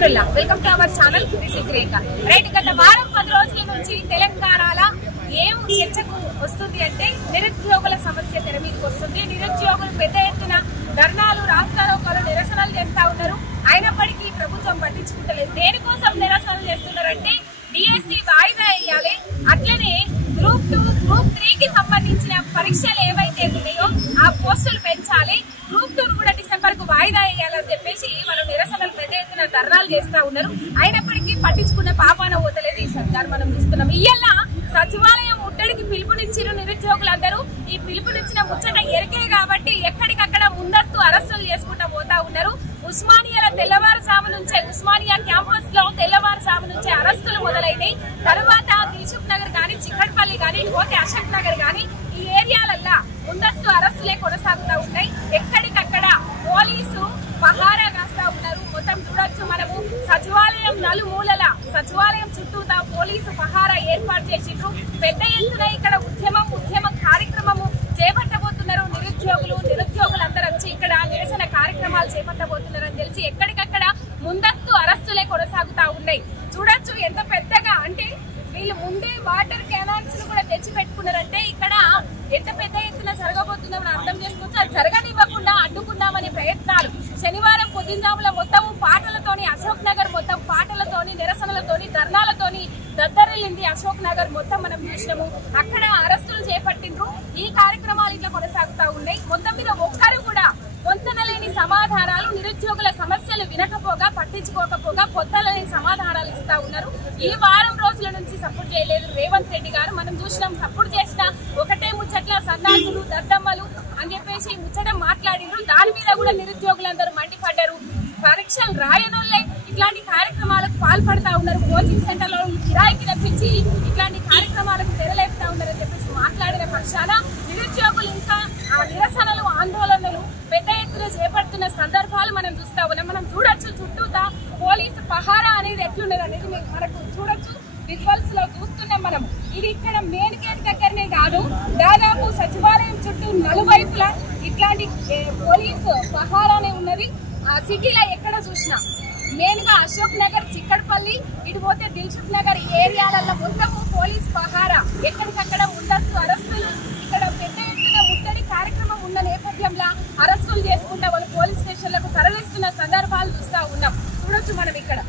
Amanullah welcome to our channel this is Rekha. Right, గత వారం 10 రోజుల నుంచి తెలంగాణలో ఏం చర్చకు వస్తుంది అంటే నిరుద్యోగుల సమస్య తెర మీదకి వస్తుంది. నిరుద్యోగులు పెద్ద ఎత్తున ధర్నాలు, రాస్తారోకోలు, నిరసనలు చేస్తా ఉన్నారు. అయినప్పటికీ ప్రభుత్వం పట్టించుకుంటలేదు. దేనికోసం నిరసనలు చేస్తున్నారంటే డిఎస్సి వాయిదా వేయాలి, అట్లనే గ్రూప్ 2, గ్రూప్ 3కి సంబంధించిన పరీక్షలు ఏవైతే ఉన్నాయో ఆ పోస్టులు పెంచాలి, గ్రూప్ 2 కూడా డిసెంబర్ కు వాయిదా వేయాలని చెప్పేసి మనం నిరసనలు పెద్ద ఎత్తున ధర్నాలు చేస్తా ఉన్నారు. అయినప్పటికీ పట్టించుకునే పాపాన పోతలేదు ఈ సర్కారు. మనం చూస్తున్నాం. ఇయ్యాల సచివాలయం ముట్టడికి పిలుపునిచ్చారు నిరుద్యోగులందరూ. ఈ పిలుపునిచ్చిన ముచ్చట ఎరికే కాబట్టి ఎక్కడికక్కడ ముందస్తు అరెస్టులు చేసుకుంటూ పోతా ఉన్నారు. ఉస్మానియాల తెల్లవారుజాము నుంచే, ఉస్మానియా క్యాంపస్ లో తెల్లవారుజాము నుంచే అరెస్టులు మొదలైనాయి. తర్వాత దిల్సుఖ్ నగర్ గాని, చిక్కడపల్లి గాని, పోతే అశోక్ నగర్ గాని ఈ ఏరియాలల్లా ముందస్తు అరెస్టులే కొనసాగుతూ ఉన్నాయి. ఎక్కడికక్కడ పోలీసు పహారా కాస్తా ఉన్నారు. మొత్తం చూడొచ్చు మనము. సచివాలయం నలుమూలల, సచివాలయం చుట్టూతా పోలీసు పహారా ఏర్పాటు చేసిండ్రు. పెద్ద ఎత్తున ఇక్కడ ఉద్యమ కార్యక్రమము చేపట్టబోతున్నారు నిరుద్యోగులందరూ వచ్చి ఇక్కడ నిరసన కార్యక్రమాలు చేపట్టబోతున్నారని తెలిసి ఎక్కడికక్కడ ముందస్తు అరెస్టులే కొనసాగుతా ఉన్నాయి. చూడొచ్చు ఎంత పెద్దగా, అంటే వీళ్ళు ముందే వాటర్ క్యానాన్స్ కూడా తెచ్చి పెట్టుకున్నారంటే ఇక్కడ ఎంత పెద్ద ఎత్తున జరగబోతుందని అర్థం చేసుకోవచ్చు. అది జరగనివ్వకుండా అడ్డుకుందామనే ప్రయత్నాలు. శనివారం పొద్దుంజాముల మొత్తం పాటలతోని, అశోక్ నగర్ మొత్తం పాటలతోని, నిరసనలతోని, ధర్నాలతోని దద్దరిల్లింది అశోక్ నగర్ మొత్తం. మనం చూసినాము. అక్కడ అరెస్టులు చేపట్టిండ్రు. ఈ కార్యక్రమాలు ఇట్లా కొనసాగుతా ఉన్నాయి. మొత్తం మీద ఒక్కరు కూడా పొంతనలేని సమాధానాలు, నిరుద్యోగుల సమస్యలు వినకపోగా, పట్టించుకోకపోగా పొంతనలేని సమాధానాలు ఇస్తా ఉన్నారు. ఈ వారం రోజుల నుంచి సపోర్ట్ చేయలేదు రేవంత్ రెడ్డి గారు. మనం చూసినాం. సపోర్ట్ చేసిన ఒకటే ముచ్చట్ల సన్నాసులు, దద్దమ్మలు అని చెప్పేసి ముచ్చట మాట్లాడినారు. దాని మీద కూడా నిరుద్యోగులందరూ మండిపడ్డారు. పరీక్షలు రాయనోళ్లే ఇట్లాంటి కార్యక్రమాలకు పాల్పడతా ఉన్నారు. కోచింగ్ సెంటర్లో కిరాయికి రప్పించి ఇట్లాంటి కార్యక్రమాలకు తెరలేపుతా ఉన్నారని చెప్పేసి మాట్లాడిన పక్షాన నిరుద్యోగులు ఇంకా ఆ నిరసనలు, ఆందోళనలు పెద్ద ఎత్తున చేపడుతున్న సందర్భాలు మనం చూస్తా ఉన్నాం. మనం చూడొచ్చు చుట్టూతా పోలీసు పహారా అనేది ఎట్లున్నది అనేది మనకు చూడొచ్చు. విజువల్స్ లో చూస్తున్నాం మనం. ఇది ఇక్కడ మెయిన్ గేట్ దగ్గరనే కాదు, దాదాపు సచివాలయం చుట్టూ నలువైపులా ఇట్లాంటి పోలీసు పహారానే ఉన్నది. ఆ సిటీలో ఎక్కడ చూసినా మెయిన్ గా అశోక్ నగర్, చిక్కడపల్లి, ఇటు పోతే దిల్సుఖ్ నగర్ ఏరియాలలో మొత్తము పోలీస్ పహారా. ఎక్కడికక్కడ ముందస్తు అరెస్టులు. ఇక్కడ పెద్ద ఎత్తున ముట్టడి కార్యక్రమం ఉన్న నేపథ్యంలో అరెస్టులు చేసుకుంటా వాళ్ళు పోలీస్ స్టేషన్లకు తరలిస్తున్న సందర్భాలు చూస్తా ఉన్నాం. చూడొచ్చు మనం ఇక్కడ.